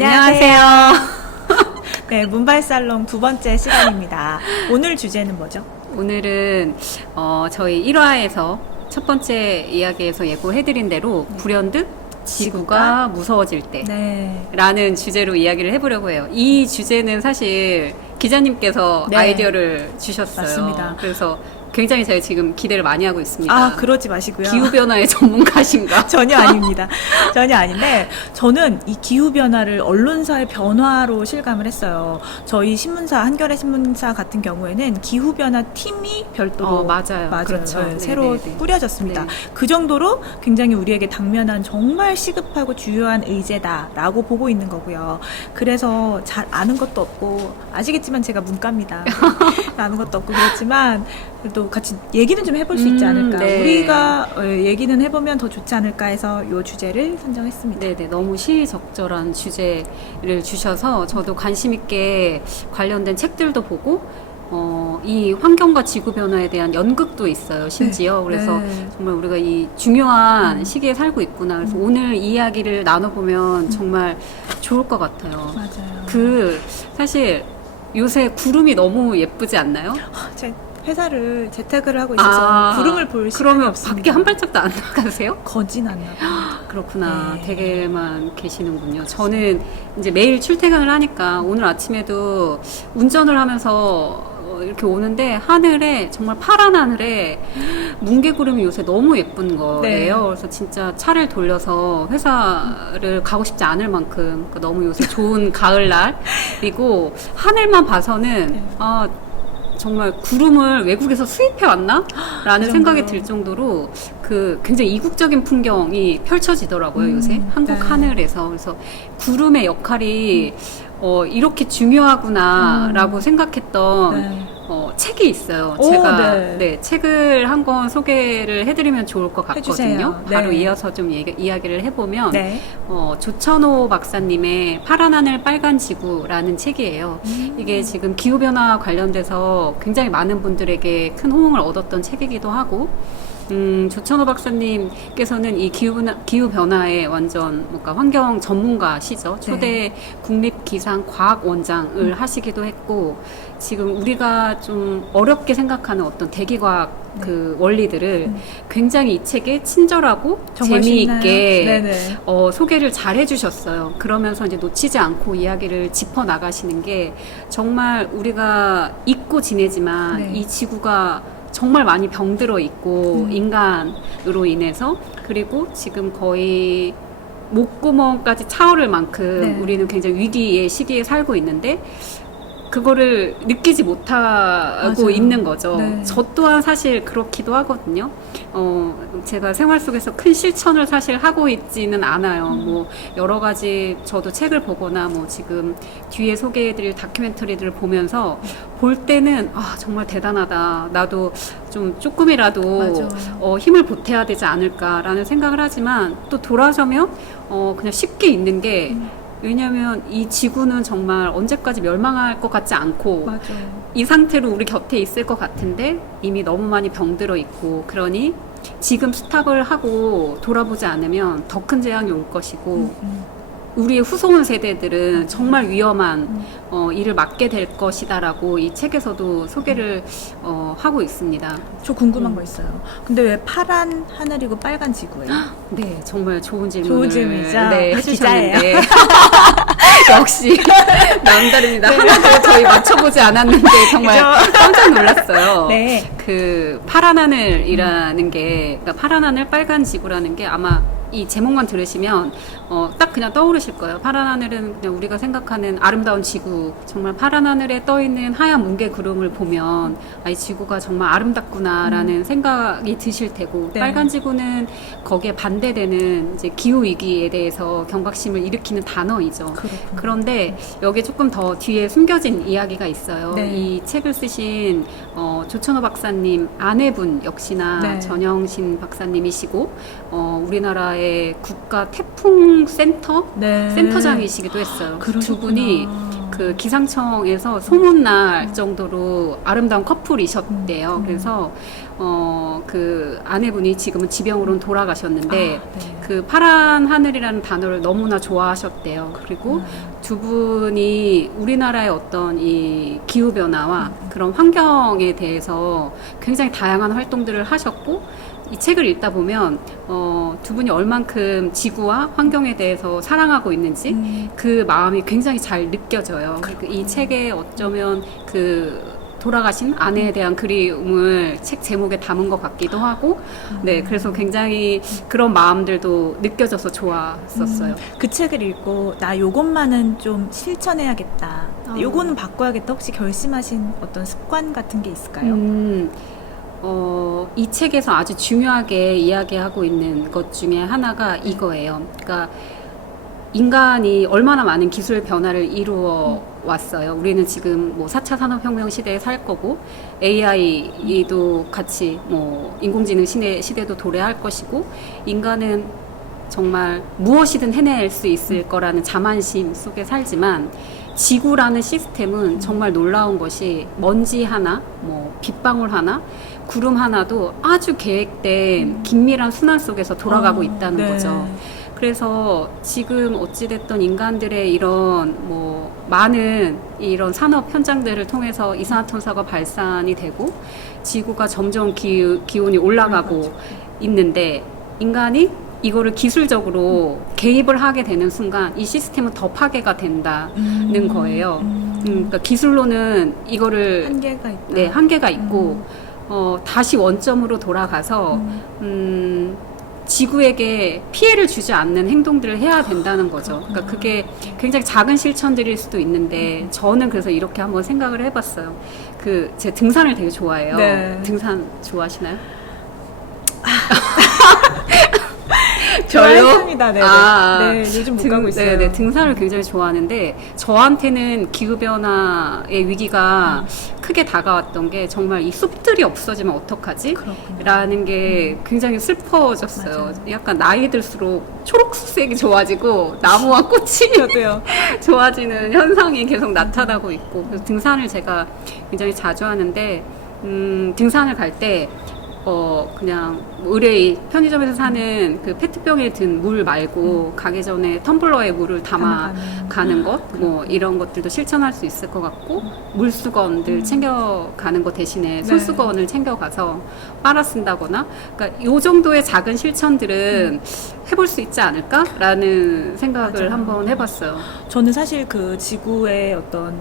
안녕하세요. 네, 문발살롱 두 번째 시간입니다. 오늘 주제는 뭐죠? 오늘은 저희 1화에서 첫 번째 이야기에서 예고해드린 대로 불현듯 지구가 무서워질 때 라는 주제로 이야기를 해보려고 해요. 이 주제는 사실 기자님께서 아이디어를 주셨어요. 맞습니다. 그래서 굉장히 제가 지금 기대를 많이 하고 있습니다. 아, 그러지 마시고요. 기후변화의 전문가신가? 전혀 아닙니다. 전혀 아닌데, 저는 이 기후변화를 언론사의 변화로 실감을 했어요. 저희 신문사, 한겨레 신문사 같은 경우에는 기후변화 팀이 별도로 맞아요. 그렇죠. 네, 새로 꾸려졌습니다. 네. 그 정도로 굉장히 우리에게 당면한 정말 시급하고 주요한 의제다라고 보고 있는 거고요. 그래서 잘 아는 것도 없고, 아시겠지만 제가 문과입니다. 아는 것도 없고 그렇지만 또 같이 얘기는 좀 해볼 수 있지 않을까. 네. 우리가 얘기는 해보면 더 좋지 않을까 해서 이 주제를 선정했습니다. 네네, 너무 시의적절한 주제를 주셔서 저도 관심 있게 관련된 책들도 보고 이 환경과 지구 변화에 대한 연극도 있어요, 심지어. 그래서 정말 우리가 이 중요한 시기에 살고 있구나. 그래서 오늘 이 이야기를 나눠보면 정말 좋을 것 같아요. 맞아요. 사실 요새 구름이 너무 예쁘지 않나요? 제 회사를 재택을 하고 있어서 구름을 볼 시간이 그러면 없습니다. 밖에 한 발짝도 안 나가세요? 거진 안 나가. 그렇구나. 네. 댁에만 계시는군요. 저는 이제 매일 출퇴근을 하니까 오늘 아침에도 운전을 하면서 이렇게 오는데 하늘에 정말 파란 하늘에 뭉게구름이 요새 너무 예쁜 거예요. 그래서 진짜 차를 돌려서 회사를 가고 싶지 않을 만큼 너무 요새 좋은 가을날이고 하늘만 봐서는 정말 구름을 외국에서 수입해 왔나? 라는 생각이 들 정도로 굉장히 이국적인 풍경이 펼쳐지더라고요, 요새. 한국 하늘에서. 그래서 구름의 역할이 이렇게 중요하구나 라고 생각했던 책이 있어요. 제가 책을 한 권 소개를 해드리면 좋을 것 같거든요. 해주세요. 바로 이어서 좀 이야기를 해보면 조천호 박사님의 파란 하늘 빨간 지구라는 책이에요. 이게 지금 기후변화 관련돼서 굉장히 많은 분들에게 큰 호응을 얻었던 책이기도 하고 조천호 박사님께서는 이 기후변화의 완전 뭔가 환경 전문가시죠. 초대 국립기상과학원장을 하시기도 했고, 지금 우리가 좀 어렵게 생각하는 어떤 대기과학 원리들을 굉장히 이 책에 친절하고 재미있게 소개를 잘 해주셨어요. 그러면서 이제 놓치지 않고 이야기를 짚어 나가시는 게 정말 우리가 잊고 지내지만 이 지구가 정말 많이 병들어 있고 인간으로 인해서, 그리고 지금 거의 목구멍까지 차오를 만큼 우리는 굉장히 위기의 시기에 살고 있는데 그거를 느끼지 못하고 있는 거죠. 저 또한 사실 그렇기도 하거든요. 제가 생활 속에서 큰 실천을 사실 하고 있지는 않아요. 뭐 여러 가지 저도 책을 보거나 뭐 지금 뒤에 소개해드릴 다큐멘터리들을 보면서 볼 때는 정말 대단하다. 나도 좀 조금이라도 힘을 보태야 되지 않을까라는 생각을 하지만 또 돌아서면 그냥 쉽게 있는 게 왜냐면 이 지구는 정말 언제까지 멸망할 것 같지 않고 이 상태로 우리 곁에 있을 것 같은데 이미 너무 많이 병들어 있고, 그러니 지금 스탑을 하고 돌아보지 않으면 더 큰 재앙이 올 것이고 우리의 후손 세대들은 정말 위험한 일을 맡게 될 것이다라고 이 책에서도 소개를 하고 있습니다. 저 궁금한 거 있어요. 근데 왜 파란 하늘이고 빨간 지구예요? 네, 정말 좋은 질문이죠. 해주셨는데 역시 남다릅니다. 하나도 저희 맞춰보지 않았는데 정말 깜짝 놀랐어요. 그 파란 하늘이라는 게, 그러니까 파란 하늘 빨간 지구라는 게 아마 이 제목만 들으시면 딱 그냥 떠오르실 거예요. 파란 하늘은 그냥 우리가 생각하는 아름다운 지구, 정말 파란 하늘에 떠있는 하얀 뭉게 구름을 보면 이 지구가 정말 아름답구나라는 생각이 드실 테고, 빨간 지구는 거기에 반대되는 이제 기후 위기에 대해서 경각심을 일으키는 단어이죠. 그런데 여기에 조금 더 뒤에 숨겨진 이야기가 있어요. 이 책을 쓰신 조천호 박사님 아내분 역시나 전영신 박사님이시고 우리나라의 국가 태풍 센터 센터장이시기도 했어요. 두 분이 그 기상청에서 소문날 정도로 아름다운 커플이셨대요. 그래서 그 아내분이 지금은 지병으로는 돌아가셨는데 그 파란 하늘이라는 단어를 너무나 좋아하셨대요. 그리고 두 분이 우리나라의 어떤 이 기후 변화와 그런 환경에 대해서 굉장히 다양한 활동들을 하셨고, 이 책을 읽다 보면 두 분이 얼만큼 지구와 환경에 대해서 사랑하고 있는지 그 마음이 굉장히 잘 느껴져요. 이 책에 어쩌면 그 돌아가신 아내에 대한 그리움을 책 제목에 담은 것 같기도 하고, 네, 그래서 굉장히 그런 마음들도 느껴져서 좋았었어요. 그 책을 읽고 나 요것만은 좀 실천해야겠다, 요거는 바꿔야겠다, 혹시 결심하신 어떤 습관 같은 게 있을까요? 이 책에서 아주 중요하게 이야기하고 있는 것 중에 하나가 이거예요. 그러니까 인간이 얼마나 많은 기술 변화를 이루어 왔어요. 우리는 지금 뭐 4차 산업혁명 시대에 살 거고, AI도 같이 뭐 인공지능 시대도 도래할 것이고, 인간은 정말 무엇이든 해낼 수 있을 거라는 자만심 속에 살지만, 지구라는 시스템은 정말 놀라운 것이 먼지 하나, 뭐 빗방울 하나, 구름 하나도 아주 계획된 긴밀한 순환 속에서 돌아가고 있다는 거죠. 그래서 지금 어찌됐든 인간들의 이런 뭐 많은 이런 산업 현장들을 통해서 이산화탄소가 발산이 되고 지구가 점점 기온이 올라가고 있는데, 인간이 이거를 기술적으로 개입을 하게 되는 순간 이 시스템은 더 파괴가 된다는 거예요. 그러니까 기술로는 이거를 한계가 있다. 네, 한계가 있고 다시 원점으로 돌아가서 지구에게 피해를 주지 않는 행동들을 해야 된다는 거죠. 그러니까 그게 굉장히 작은 실천들일 수도 있는데, 저는 그래서 이렇게 한번 생각을 해봤어요. 제 등산을 되게 좋아해요. 네. 등산 좋아하시나요? 좋아했습니다. 네, 요즘 못 가고 있어요. 네, 등산을 굉장히 좋아하는데, 저한테는 기후변화의 위기가 크게 다가왔던 게 정말 이 숲들이 없어지면 어떡하지? 라는 게 굉장히 슬퍼졌어요. 맞아요. 약간 나이 들수록 초록색이 좋아지고 나무와 꽃이 저도요. 좋아지는 현상이 계속 나타나고 있고, 그래서 등산을 제가 굉장히 자주 하는데, 등산을 갈때 그냥 의뢰의 편의점에서 사는 그 페트병에 든 물 말고 가기 전에 텀블러에 물을 담아 가는 것, 뭐 이런 것들도 실천할 수 있을 것 같고, 물수건들 챙겨가는 것 대신에 손수건을 챙겨가서 빨아 쓴다거나, 그러니까 요 정도의 작은 실천들은 해볼 수 있지 않을까라는 생각을 한번 해봤어요. 저는 사실 그 지구의 어떤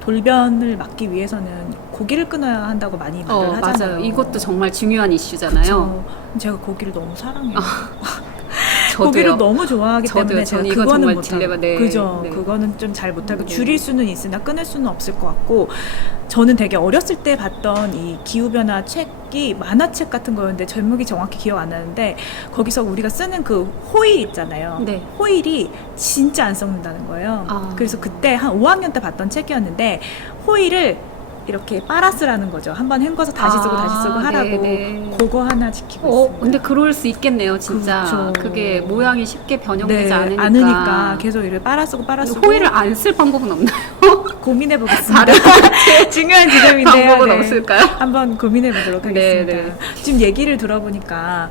돌변을 막기 위해서는 고기를 끊어야 한다고 많이 말을 하잖아요. 맞아요. 이것도 정말 중요한 이슈잖아요. 제가 고기를 너무 사랑해요. 저도요. 고기를 너무 좋아하기 때문에 저는 제가 이거 그거는 정말 못하고, 딜레마. 네. 그죠? 네. 그거는 좀 잘 못하고 줄일 수는 있으나 끊을 수는 없을 것 같고, 저는 되게 어렸을 때 봤던 이 기후변화 책이 만화책 같은 거였는데 제목이 정확히 기억 안 나는데, 거기서 우리가 쓰는 그 호일 있잖아요. 네. 호일이 진짜 안 썩는다는 거예요. 그래서 그때 한 5학년 때 봤던 책이었는데, 호일을 이렇게 빨아 쓰라는 거죠. 한번 헹궈서 다시 쓰고 다시 쓰고 하라고. 네네. 그거 하나 지키고 있습니다. 근데 그럴 수 있겠네요, 진짜. 그렇죠. 그게 모양이 쉽게 변형되지 않으니까 계속 이를 빨아 쓰고 호일을 안 쓸 방법은 없나요? 고민해 보겠습니다. 다른 중요한 지점인데요. 방법은 없을까요? 한번 고민해 보도록 하겠습니다. 네네. 지금 얘기를 들어보니까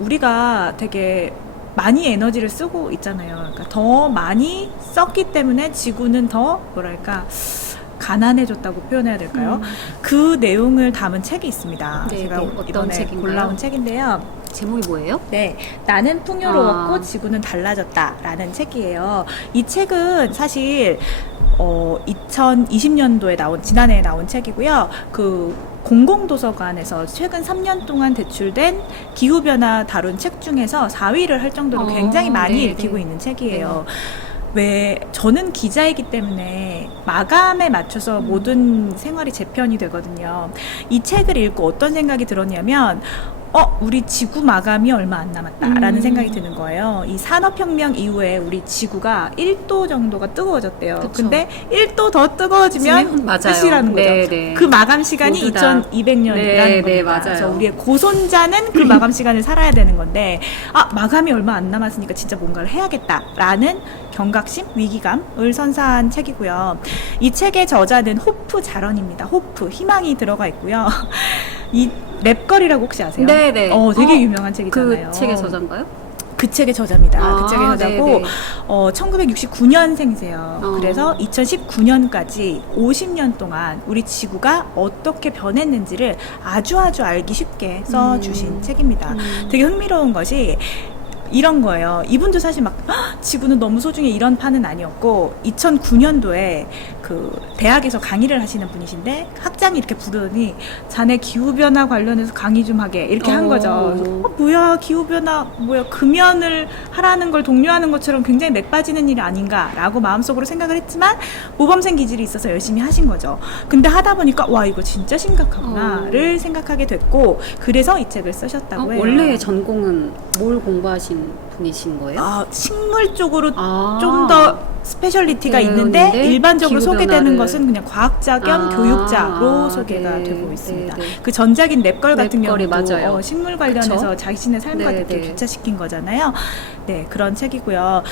우리가 되게 많이 에너지를 쓰고 있잖아요. 그러니까 더 많이 썼기 때문에 지구는 더 뭐랄까 가난해졌다고 표현해야 될까요? 그 내용을 담은 책이 있습니다. 네, 제가 어떤 이번에 책인가요? 골라온 책인데요. 제목이 뭐예요? 네, 나는 풍요로웠고 지구는 달라졌다라는 책이에요. 이 책은 사실 2020년도에 지난해에 나온 책이고요. 그 공공도서관에서 최근 3년 동안 대출된 기후변화 다룬 책 중에서 4위를 할 정도로 굉장히 많이 네네. 읽히고 있는 책이에요. 왜 저는 기자이기 때문에 마감에 맞춰서 모든 생활이 재편이 되거든요. 이 책을 읽고 어떤 생각이 들었냐면, 우리 지구 마감이 얼마 안 남았다라는 음. 생각이 드는 거예요. 이 산업혁명 이후에 우리 지구가 1도 정도가 뜨거워졌대요. 그쵸. 근데 1도 더 뜨거워지면 맞아요. 끝이라는 거죠. 네, 네. 그 마감 시간이 모두 다. 2200년이라는 네, 겁니다. 네, 맞아요. 그래서 우리의 고손자는 그 마감 시간을 살아야 되는 건데 마감이 얼마 안 남았으니까 진짜 뭔가를 해야겠다라는 경각심, 위기감을 선사한 책이고요. 이 책의 저자는 호프 자런입니다. 호프, 희망이 들어가 있고요. 이 랩걸이라고 혹시 아세요? 네네. 되게 유명한 책이잖아요. 그 책의 저자인가요? 그 책의 저자입니다. 그 책의 저자고 네네. 1969년생이세요. 그래서 2019년까지 50년 동안 우리 지구가 어떻게 변했는지를 아주 알기 쉽게 써주신 책입니다. 되게 흥미로운 것이 이런 거예요. 이분도 사실 막 지구는 너무 소중해 이런 판은 아니었고 2009년도에 그 대학에서 강의를 하시는 분이신데 학장이 이렇게 부르더니 자네 기후변화 관련해서 강의 좀 하게 이렇게 한 거죠. 그래서 뭐야 기후변화 뭐야 금연을 하라는 걸 독려하는 것처럼 굉장히 맥 빠지는 일 아닌가라고 마음속으로 생각을 했지만 모범생 기질이 있어서 열심히 하신 거죠. 근데 하다 보니까 와 이거 진짜 심각하구나를 생각하게 됐고 그래서 이 책을 쓰셨다고 해요. 원래 전공은 뭘 공부하신 분이신 거예요? 식물 쪽으로 좀 더 스페셜리티가 있는데 일반적으로 소개되는 것은 그냥 과학자 겸 교육자로 소개가 되고 있습니다. 그 전작인 랩걸 같은 경우도 맞아요. 식물 관련해서 그쵸? 자신의 삶과 되게 교차시킨 거잖아요. 네, 그런 책이고요.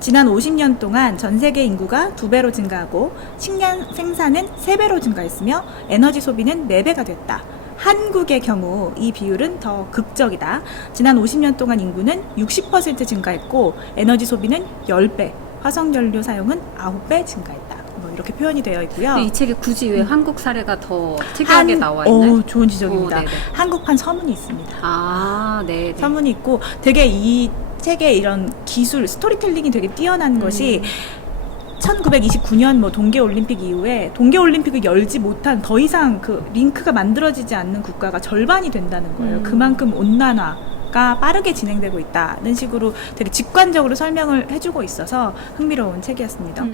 지난 50년 동안 전 세계 인구가 2배로 증가하고 식량 생산은 3배로 증가했으며 에너지 소비는 4배가 됐다. 한국의 경우 이 비율은 더 극적이다. 지난 50년 동안 인구는 60% 증가했고 에너지 소비는 10배, 화석연료 사용은 9배 증가했다. 뭐 이렇게 표현이 되어 있고요. 이 책에 굳이 왜 한국 사례가 더 특이하게 나와 있나요? 좋은 지적입니다. 네네. 한국판 서문이 있습니다. 네. 서문이 있고 되게 이 책의 이런 기술, 스토리텔링이 되게 뛰어난 것이 1929년 뭐 동계올림픽 이후에 동계올림픽을 열지 못한 더 이상 그 링크가 만들어지지 않는 국가가 절반이 된다는 거예요. 그만큼 온난화가 빠르게 진행되고 있다는 식으로 되게 직관적으로 설명을 해주고 있어서 흥미로운 책이었습니다.